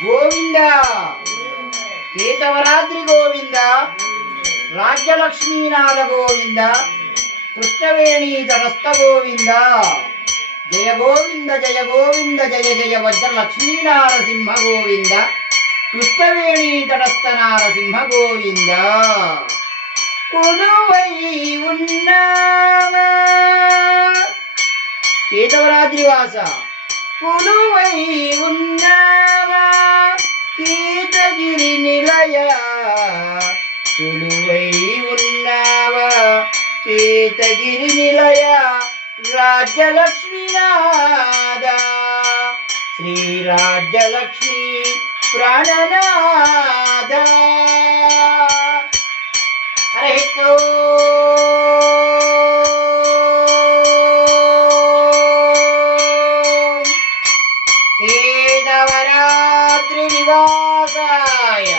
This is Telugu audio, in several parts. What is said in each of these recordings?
గోవింద కేతవరాత్రి గోవింద రాజ్యలక్ష్మీనాథ గోవింద కృష్ణవేణీ తటస్థ గోవింద జయ గోవింద జయ గోవింద జయ జయ వజ్ర లక్ష్మీనారసింహ గోవింద కృష్ణవేణీ తటస్థ నారసింహ గోవింద కొలువై ఉన్నావా కేతవరాత్రి వాస కొలువై ఉన్నావా కేతగిరి నిలయ కొలువై ఉన్నావా కేతగిరి నిలయ రాజ్యలక్ష్మీనాథ శ్రీ రాజ్యలక్ష్మీ ప్రాణనాథ హరే కేతవరాత్రి నివాసాయ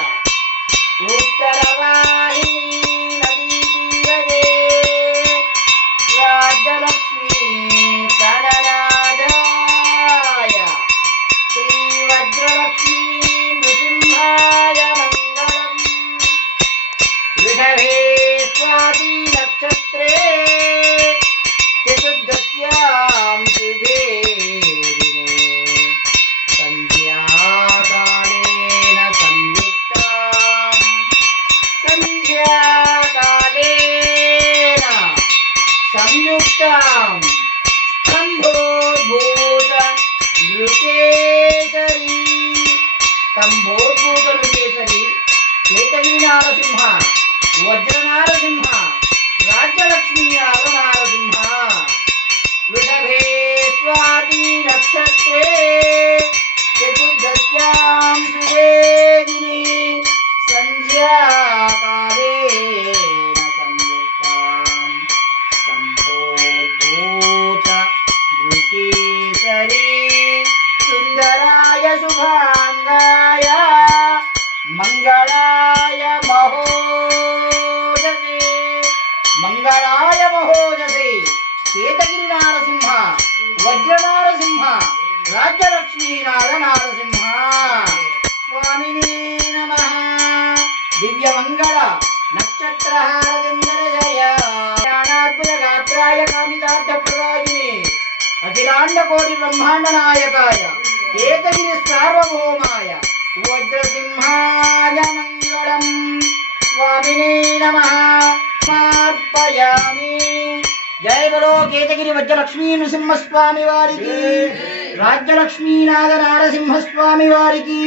ఉత్తరవాహిని నదీ తీరదే రాజ్యలక్ష్మీ ప్రణనాదాయ శ్రీ వజ్రలక్ష్మీ నృసింహాయ మంగళం వృషభే స్వాతి నక్షత్రే చతుర్దశ్యాం శుభే దినే సంధ్యాకాలేన సంయుక్తాం సంధ్యాకాలేన సంయుక్తాం స్తంభోద్భూత నృకేసరి స్తంభోద్భూత నృకేసరి కేతగిరి నారసింహ వజ్ర నారసింహ రాజ్యలక్ష్మీ నారసింహ వృషభే స్వాతి నక్షత్రే చతుర్దశ్యాం శుభే దినే సంధ్యాకాలేన సంయుక్తాం సంభోద్భూత నృకేసరి సుందరాయ శుభాంగాయ మంగళాయ మహోజసే మంగళాయ మహోజసే కేతగిరి నారసింహ వజ్ర నారసింహ రాజ్యలక్ష్మీనాథ నారసింహ స్వామినే నమః దివ్యమంగళ నక్షత్రహారదిందర జయ ప్రాణాద్భుత గాత్రాయ కామితార్థప్రదాయినే అఖిలాండ కోటి బ్రహ్మాండ నాయకాయ కేతగిరి సార్వభౌమాయ వజ్రసింహాయ మంగళం స్వామినే నమః సమర్పయామి జయ బలో కేతగిరి వజ్రలక్ష్మీ నృసింహస్వామి వారికి రాజ్యలక్ష్మీనాథ నారసింహస్వామి వారికి